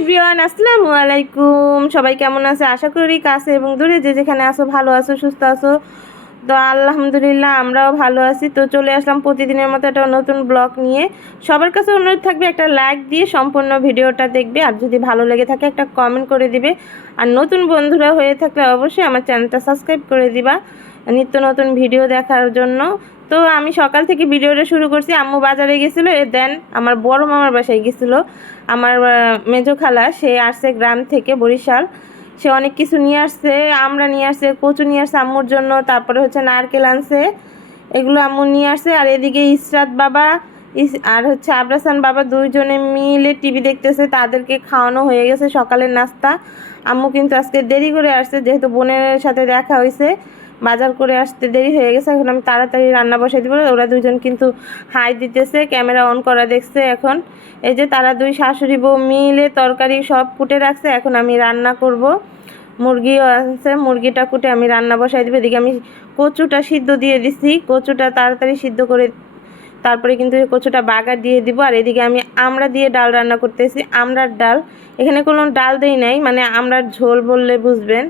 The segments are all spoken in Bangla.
এভরিওয়ান, আসসালামু আলাইকুম। সবাই কেমন আছে? আশা করি কাছে এবং দূরে যে যেখানে আসো ভালো আছো, সুস্থ আছো। তো আলহামদুলিল্লাহ আমরাও ভালো আছি। তো চলে আসলাম প্রতিদিনের মতো একটা নতুন ব্লগ নিয়ে। সবার কাছে অনুরোধ থাকবে একটা লাইক দিয়ে সম্পূর্ণ ভিডিওটা দেখবে, আর যদি ভালো লেগে থাকে একটা কমেন্ট করে দিবে। আর নতুন বন্ধুরা হয়ে থাকলে অবশ্যই আমার চ্যানেলটা সাবস্ক্রাইব করে দিবা নিত্য নতুন ভিডিও দেখার জন্য। তো আমি সকাল থেকে ভিডিওটা শুরু করছি। আম্মু বাজারে গেছিলো, দেন আমার বড় মামার বাসায় গেছিলো। আমার মেজো খালা সে আসছে গ্রাম থেকে, বরিশাল। সে অনেক কিছু নিয়ে আসছে, আমরা নিয়ে আসছে, কচু নিয়ে আসছে আম্মুর জন্য, তারপরে হচ্ছে নারকেল আনছে, এগুলো আম্মু নিয়ে আসছে। আর এদিকে ইসরাত বাবা আর হচ্ছে আবরাসান বাবা দুইজনে মিলে টিভি দেখতেছে, তাদেরকে খাওয়ানো হয়ে গেছে সকালের নাস্তা। আম্মু কিন্তু আজকে দেরি করে আসছে, যেহেতু বোনের সাথে দেখা হয়েছে, বাজার করে আসতে দেরি হয়ে গেছে। এখন আমি তাড়াতাড়ি রান্না বসাই দিব। ওরা দুজন কিন্তু হাই দিতেছে, ক্যামেরা অন করা দেখছে। এখন এই যে তারা দুই শাশুড়ি বউ মিলে তরকারি সব কুটে রাখছে, এখন আমি রান্না করব। মুরগিও আছে, মুরগিটা কুটে আমি রান্না বসাই দিব। এদিকে আমি কচুটা সিদ্ধ দিয়ে দিছি, কচুটা তাড়াতাড়ি সিদ্ধ করে তারপরে কিন্তু কচুটা বাগার দিয়ে দিব। আর এদিকে আমি আমড়া দিয়ে ডাল রান্না করতেছি, আমড়ার ডাল। এখানে কোনো ডাল দেই নাই, মানে আমড়ার ঝোল বললে বুঝবেন,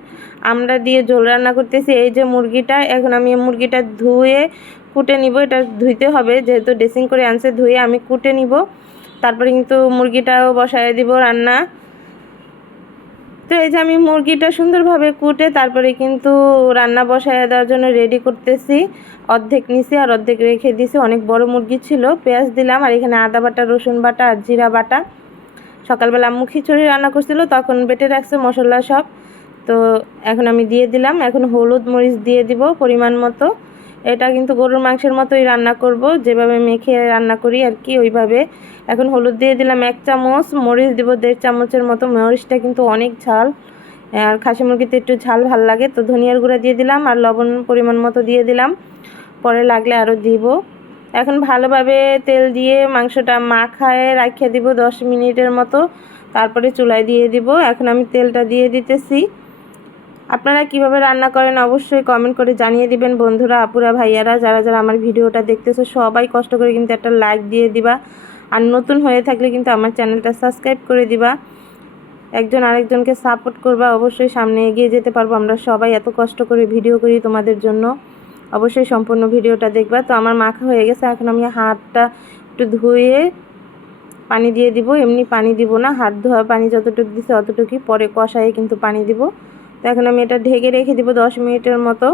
আমড়া দিয়ে ঝোল রান্না করতেছি। এই যে মুরগিটা, এখন আমি মুরগিটা ধুয়ে কুটে নিব। এটা ধুইতে হবে, যেহেতু ড্রেসিং করে আনছে, ধুয়ে আমি কুটে নিব। তারপরে কিন্তু মুরগিটাও বসায় দিব রান্না। তো এই যে আমি মুরগিটা সুন্দরভাবে কুটে তারপরে কিন্তু রান্না বসায় দেওয়ার জন্য রেডি করতেছি। অর্ধেক নিছি আর অর্ধেক রেখে দিছি, অনেক বড় মুরগি ছিল। পেঁয়াজ দিলাম, আর এখানে আদা বাটা, রসুন বাটা আর জিরা বাটা। সকালবেলা আম্মু খিচুড়ি রান্না করছিল, তখন বেটে রাখছে মশলা সব। তো এখন আমি দিয়ে দিলাম, এখন হলুদ মরিচ দিয়ে দিব পরিমাণ মতো। এটা কিন্তু গরুর মাংসের মতোই রান্না করব, যেভাবে মেখে রান্না করি আর কি, ওইভাবে। এখন হলুদ দিয়ে দিলাম 1 চামচ, মরিচ দিব 1.5 চামচের মতো। মরিচটা কিন্তু অনেক ঝাল, আর খাসি মুরগিতে একটু ঝাল ভাল লাগে। তো ধনিয়ার গুঁড়া দিয়ে দিলাম, আর লবণ পরিমাণ মতো দিয়ে দিলাম, পরে লাগলে আরও দিব। এখন ভালোভাবে তেল দিয়ে মাংসটা মাখায় রাখিয়ে দিব 10 মিনিটের মতো, তারপরে চুলায় দিয়ে দিব। এখন আমি তেলটা দিয়ে দিতেছি। আপনারা কিভাবে রান্না করেন অবশ্যই কমেন্ট করে জানিয়ে দিবেন বন্ধুরা, আপুরা, ভাইয়ারা, যারা যারা আমার ভিডিওটা দেখতেছো সবাই কষ্ট করে কিন্তু একটা লাইক দিয়ে দিবা। আর নতুন হয়ে থাকলে কিন্তু আমার চ্যানেলটা সাবস্ক্রাইব করে দিবা। একজন আরেকজনকে সাপোর্ট করবা, অবশ্যই সামনে এগিয়ে যেতে পারবো আমরা সবাই। এত কষ্ট করে ভিডিও করি তোমাদের জন্য, অবশ্যই সম্পূর্ণ ভিডিওটা দেখবা। তো আমার মাখা হয়ে গেছে, এখন আমি হাতটা একটু ধুয়ে পানি দিয়ে দিব। এমনি পানি দিব না, হাত ধোয়া পানি যতটুকু দিছে অতটুকুই, পরে কষায়ে কিন্তু পানি দিব। তো এখন আমি এটা ঢেকে রেখে দিব 10 মিনিটের মতো।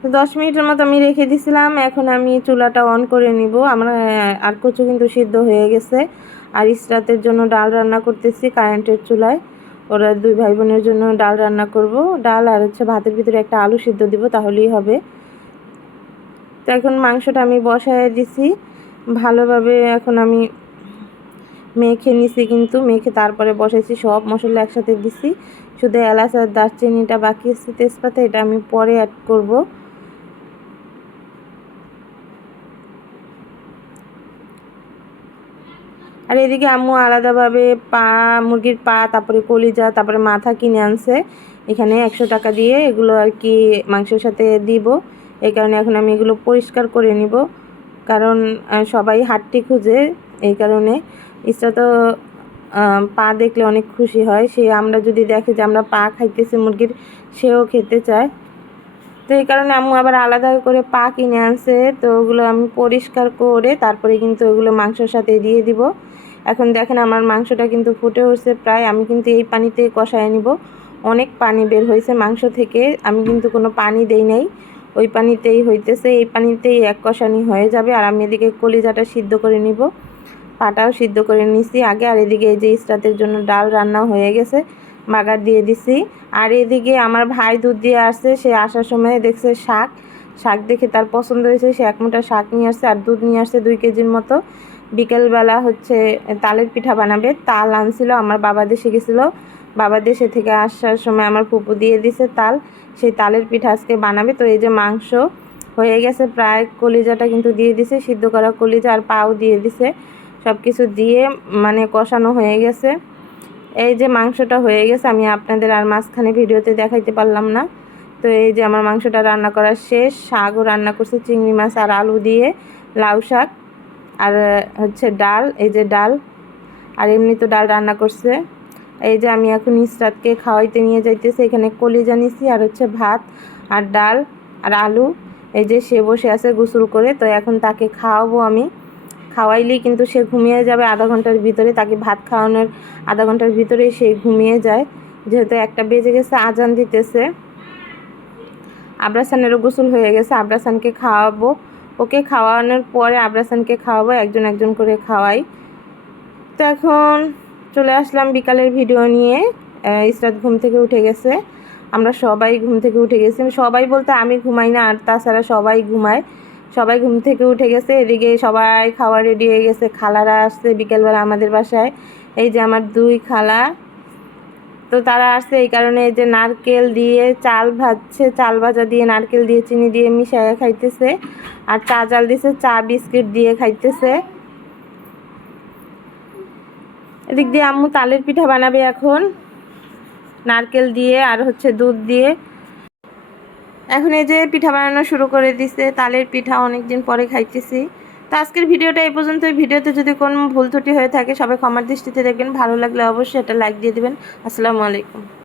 তো 10 মিনিটের মতো আমি রেখে দিছিলাম। এখন আমি চুলাটা অন করে নিব। আমার আর কচু কিন্তু সিদ্ধ হয়ে গেছে। আর ইসরাতের জন্য ডাল রান্না করতেছি কারেন্টের চুলায়। ওরা দুই ভাই বোনের জন্য ডাল রান্না করব। ডাল আর হচ্ছে ভাতের ভিতরে একটা আলু সিদ্ধ দিব, তাহলেই হবে। তো এখন মাংসটা আমি বসায় দিছি ভালোভাবে। এখন আমি মেখে নিছি, কিন্তু মেখে তারপরে বসাইছি, সব মশলা একসাথে দিছি। শুধু এলাচ আর দারচিনিটা বাকি আছে, তেজপাতা, এটা আমি পরে অ্যাড করব। আর এদিকে আম্মু আলাদাভাবে মুরগির পা, তারপরে কলিজা, তারপরে মাথা কিনে আনছে এখানে 100 টাকা দিয়ে। এগুলো আর কি মাংসের সাথে দিব। এই কারণে এখন আমি এগুলো পরিষ্কার করে নিব, কারণ সবাই হাড্ডি খুঁজে। এই কারণে ইচ্ছা তো পা দেখলে অনেক খুশি হয়, সে আমরা যদি দেখে যে আমরা পা খাইতেছি মুরগির, সেও খেতে চায়। তো এই কারণে আম্মু আবার আলাদা করে পা কিনে আনছে। তো ওগুলো আমি পরিষ্কার করে তারপরে কিন্তু ওগুলো মাংসের সাথে দিয়ে দিব। এখন দেখেন আমার মাংসটা কিন্তু ফুটে উঠছে প্রায়। আমি কিন্তু এই পানিতে কষায় নিব। অনেক পানি বের হয়েছে মাংস থেকে, আমি কিন্তু কোনো পানি দেই নাই, ওই পানিতেই হইতেছে। এই পানিতেই এক কষানি হয়ে যাবে। আর আমি এদিকে কলিজাটা সিদ্ধ করে নিব, পাটাও সিদ্ধ করে নিছি আগে। আর এদিকে এই যে ইসরাতের জন্য ডাল রান্না হয়ে গেছে, বাগার দিয়ে দিছি। আর এদিকে আমার ভাই দুধ দিয়ে আসছে, সে আসার সময় দেখছে শাক, শাক দেখে তার পছন্দ হয়েছে, সে 1 মুঠা শাক নিয়ে আসছে আর দুধ নিয়ে আসছে 2 কেজির মতো। বিকেলবেলা হচ্ছে তালের পিঠা বানাবে, তাল আনছিল, আমার বাবা দেশে গেছিলো, বাবা দেশে থেকে আসার সময় আমার ফুপু দিয়ে দিছে তাল, সেই তালের পিঠা আজকে বানাবে। তো এই যে মাংস হয়ে গেছে প্রায়, কলিজাটা কিন্তু দিয়ে দিছে, সিদ্ধ করা কলিজা, আর পাও দিয়ে দিছে, সব কিছু দিয়ে মানে কষানো হয়ে গেছে। এই যে মাংসটা হয়ে গেছে, আমি আপনাদের আর মাঝখানে ভিডিওতে দেখাইতে পারলাম না। তো এই যে আমার মাংসটা রান্না করা শেষ। শাকও রান্না করছে, চিংড়ি মাছ আর আলু দিয়ে, লাউ শাক। আর হচ্ছে ডাল, এই যে ডাল, আর এমনি তো ডাল রান্না করছে। এই যে আমি এখন ইসরাতকে খাওয়াইতে নিয়ে যাইতেছি। এখানে কলিজা নিছি আর হচ্ছে ভাত আর ডাল আর আলু। এই যে সে বসে আছে গোসল করে, তো এখন তাকে খাওয়াবো আমি। খাওয়াইলেই কিন্তু সে ঘুমিয়ে যাবে আধা ঘন্টার ভিতরে। তাকে ভাত খাওয়ানোর আধা ঘন্টার ভিতরেই সে ঘুমিয়ে যায়, যেহেতু 1টা বেজে গেছে, আজান দিতেছে। আবরাসানেরও গোসল হয়ে গেছে, আবরাসানকে খাওয়াবো। ওকে খাওয়ানোর পরে আবরাসানকে খাওয়াবো, একজন একজন করে খাওয়াই। তো এখন চলে আসলাম বিকালের ভিডিও নিয়ে। ইসরাত ঘুম থেকে উঠে গেছে, আমরা সবাই ঘুম থেকে উঠে গেছি। সবাই বলতে আমি ঘুমাই না, আর তাছাড়া সবাই ঘুমায়। সবাই ঘুম থেকে উঠে গেছে, এদিকে সবাই খাওয়া রেডি হয়ে গেছে। খালারা আসছে বিকেলবেলা আমাদের বাসায়, এই যে আমার 2 খালা। তো তারা আসছে এই কারণে এই যে নারকেল দিয়ে চাল ভাজছে, চাল ভাজা দিয়ে নারকেল দিয়ে চিনি দিয়ে মিশিয়ে খাইতেছে, আর চা জাল দিছে, চা বিস্কিট দিয়ে খাইতেছে। এদিক দিয়ে আম্মু তালের পিঠা বানাবে এখন, নারকেল দিয়ে আর হচ্ছে দুধ দিয়ে। এখন এই যে পিঠা বানানো শুরু করে দিছে, তালের পিঠা অনেক দিন পরে খাইতেছি। তো আজকের ভিডিওটা এই পর্যন্তই। ভিডিওতে যদি কোনো ভুল ত্রুটি হয়ে থাকে সবাই ক্ষমার দৃষ্টিতে দেখবেন। ভালো লাগলে অবশ্যই একটা লাইক দিয়ে দিবেন। আসসালামু আলাইকুম।